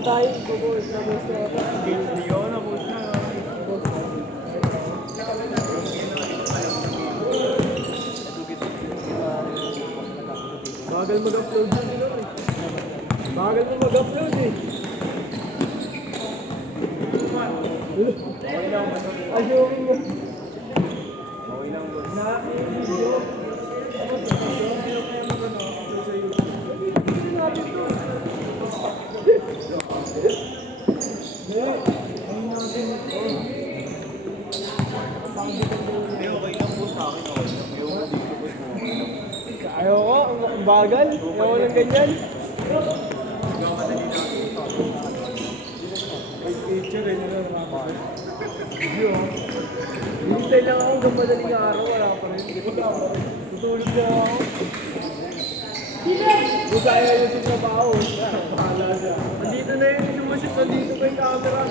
tayo. Bubuhos na boss na ata. Hindi ako na boss na. Bagal mag-upload yun nila eh. Bagal mo mag-upload eh. Ayukin mo. Okay lang boss. Na-video. Hindi, okay lang po sa akin. Okay lang. Yung dito po mo. Ayoko, ang bagal. Ayoko ng ganyan. Yung madali na. May picture eh, nila nakapakal. Hinintay lang ako hanggang madaling araw, wala pa rin. Tutulog na ako. Kung kaya yung trabaho, bahala siya. Andito na yun, yung masip, nandito pa yung camera.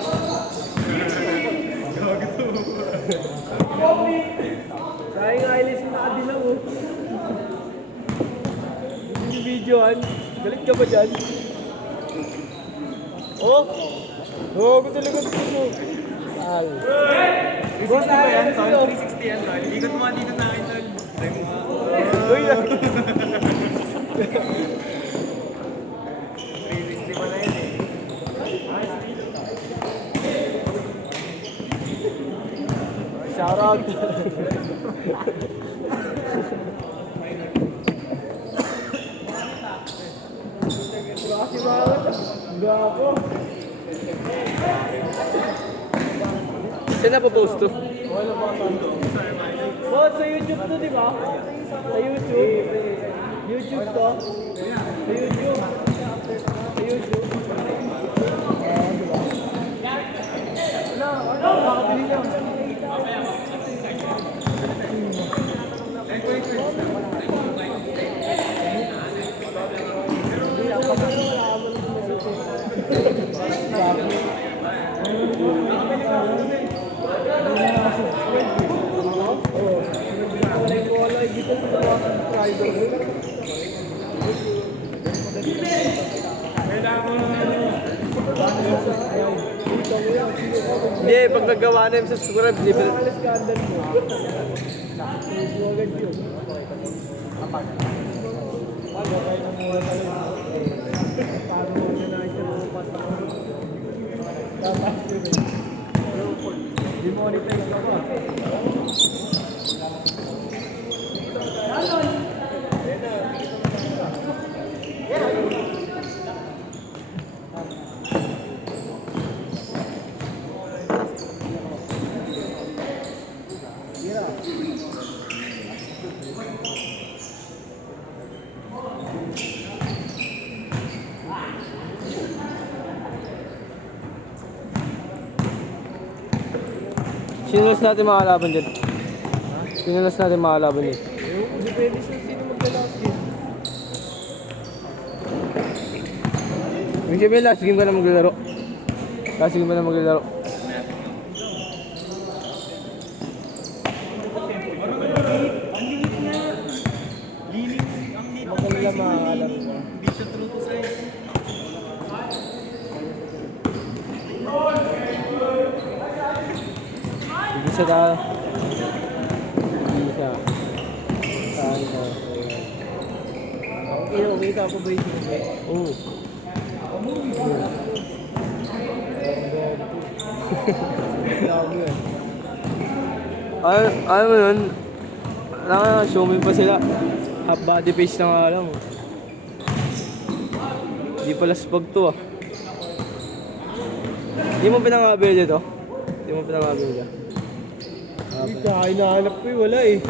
Dahil nga ilis na nakadilaw oh. Yung videoan, galit ka ba dyan? Oh! Huwag ko talaga puso. Al. 360 ba yan, tol? 360 yan, tol. Ikot mo nga dito sa akin, tol. Try mo nga. Uy! 360 pala yan eh. Shoutout! Kasi bakit? Gago! Saan na po-post to? Wala pa tanto. Oh, sa YouTube to, di ba? Sa YouTube. YouTube to. Sa YouTube. Sa YouTube. Nakakabili lang. Hindi, pag nagawa na yung subscribe, libre. Demonetize ka ba? Sino mas natin makalaban dyan? Sino mas natin makalaban dyan? Depende sa sino magka-last game. Yung sabihin last game ka na maglalaro. Last game ka na maglalaro. Baka nila makakalaro. Hindi siya true to size. Hindi siya ka... Hindi siya. Saan ka? Okay ka po ba yung oo. Ano mo yun? Show me pa sila. Half body face na nga lang. Hindi pala spag to ah. Hindi mo pinangabili dito? Hindi mo pinangabili dito? Hindi ka, hinahanap ko eh, wala eh.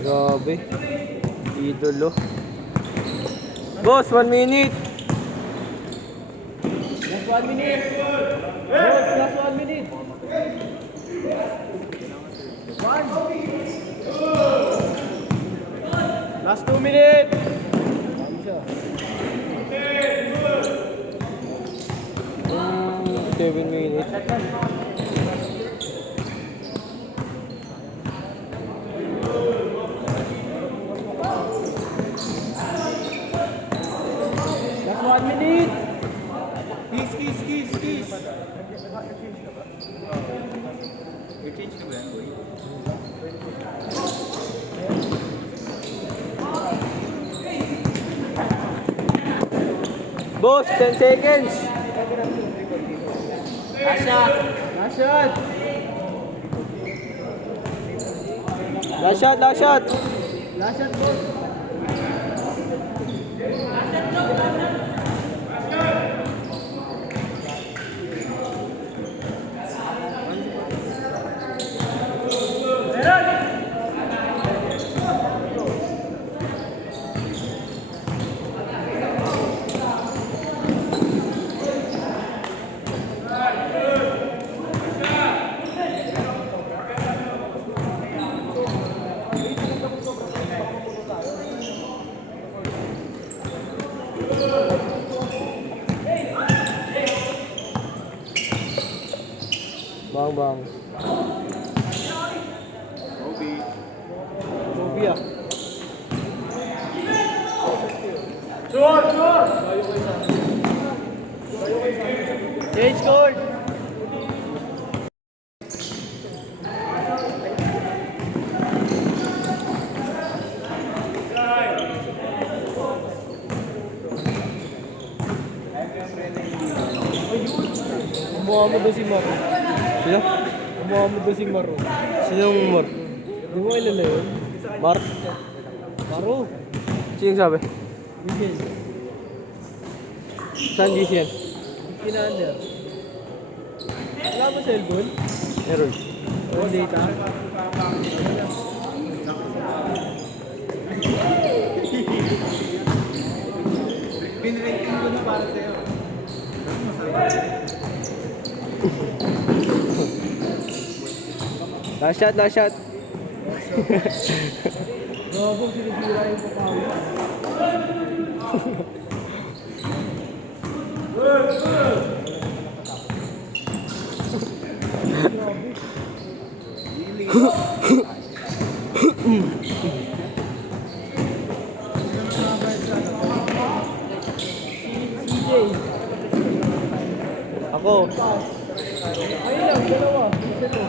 Grabe. Idolo. Boss, 1 minute. Last 1 minute. Boss, last 1 minute. 1. Last 2 minutes. 7 minutes. 1 minute. Kiss. You change the brand, boy. Boss, 10 seconds. Last shot. Last shot, boss. Bang. Kobe ah. Change court. Kumuha mo doon si Maro. Sino? Kumuha mo doon si Maro. Sinong Mar? Di mo kilala yun? Maro. Sino sabi? Vision. Saan Vision? Kinander. Wala mo cellphone? Meron. Walang data? Pinrating ko na para sa'yo. Last shot. Gago, sinisira yung papawi. CJ. Ako. Ayun lang, dalawa. Ito.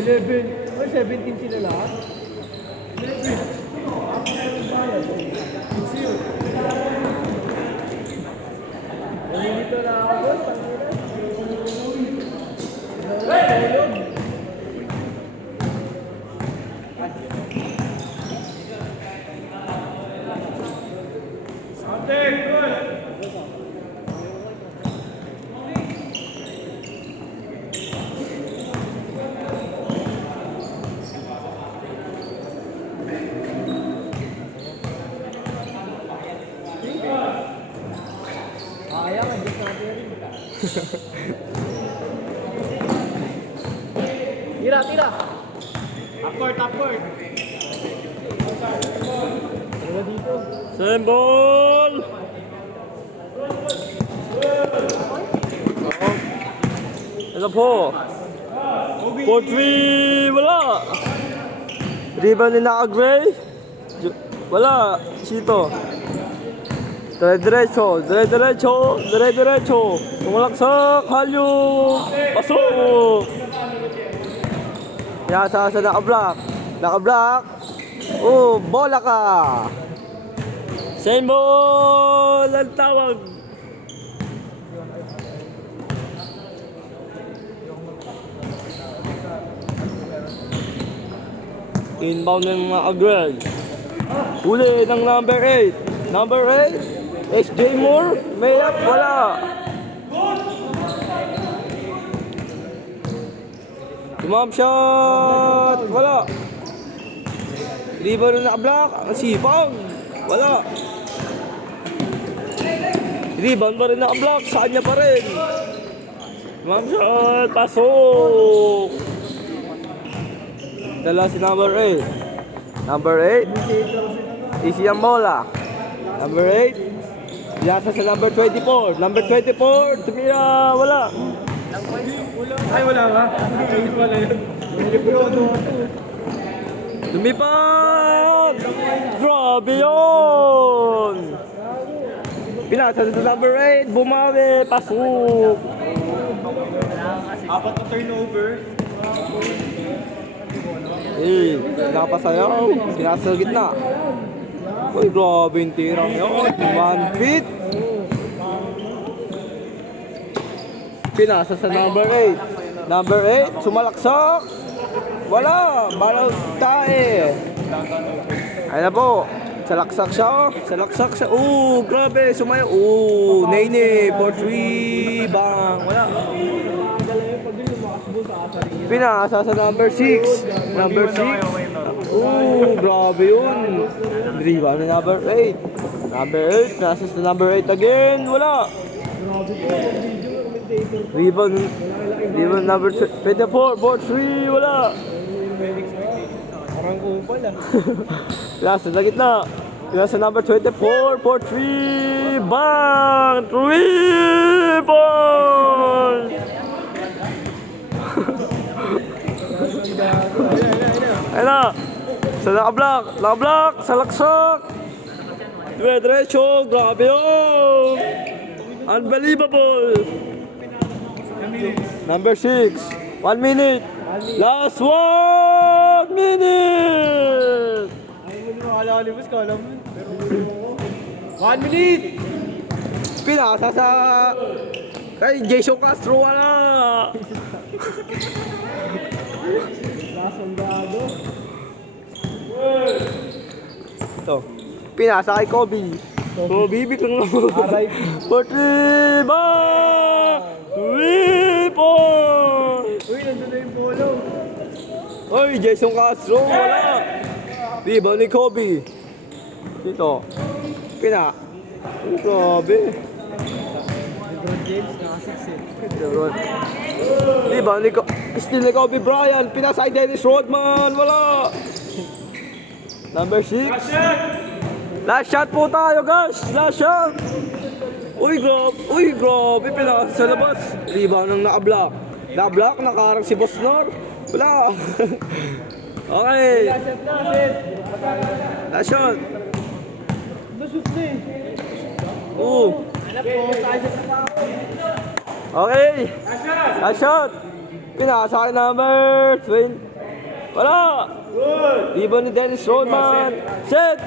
11. Ay, 17 sila lahat? 11. Nandito na ako, boss. Tulog. Tira. Upward. Dalawa dito. Sembol! Ito po. 4-3, wala. Rebound ni Naka-Gray. Wala. Sito. Dire-diretso. Tumalaksak. Halyo. Pasok. Yasa sa Naka-block. Oh, bola ka. Sembol ang tawag. Inbound ng mga Agrel. Huli ng number 8. Number 8, SJ Moore. May up, wala. Tumam shot, wala. Rebound na naka-block, ang sipag. Wala. Rebound pa rin naka-block, sa kanya pa rin. Tumam shot, pasok. Dala si number 8. Number 8. Easy ang bola. Number 8. Yasa sa number 24. Number 24. Tumira. Wala. Ay, wala ba? Wala yun. Lumipas! shot! Grabe yun! Pinasa sa number 8, bumawi, pasok! Apat na turnover. Eh, nakapasayaw, pinasa sa gitna. Uy, grabe yung tirang yun, 1 feet! Pinasa sa number 8. Number 8, sumalaksak! Wala! Balaw tae! Ayun na po. Salaksak siya. Salaksak siya. Grabe. Sumayo. Nene. For 3. Bang. Wala. Pinasa sa number 6. Number 6. Grabe yun. Rebound na number 8. Number 8. Pinasa sa number 8 again. Wala. Rebound number 24. For 3. Wala. Parang kupal ah. Last na gitna. Last number 24 for 3. Bang! 3 points! Ayun na. Sa naka-block. Naka-block. Sa laksak. Diretso. Grabe yun. Unbelievable. Number 6. 1 minute. Last 1 minute. Ayaw mo naman kalalibos ka, alam mo. 1 minute! Pinasa sa kay Jason Castro, wala. Nasondado. Ito. Pinasa kay Kobe. Kobe, biglang naman. RIP. For 3 ba? 3 points. Uy, nandun na yung polo. Oy, Jason Castro, wala. Rebound ni Kobe. Dito. Pina. Grabe. LeBron James, naka 6 eh. Rebound ni Still ni Kobe Bryant. Pinasa kay Dennis Rodman, wala. Number 6. Last shot po tayo, guys. Last shot. Uy, grabe. Pinasa sa labas. Rebound ng naka-block. Naka-block, nakaharang si Bosnor. Wala. Okay. Last shot na, set. Last shot. Nashoot na eh. Hanap po, tayo sa tao. Okay. Last shot. Pinasa kay number 20. Wala. Rebound ni Dennis Rodman. Set.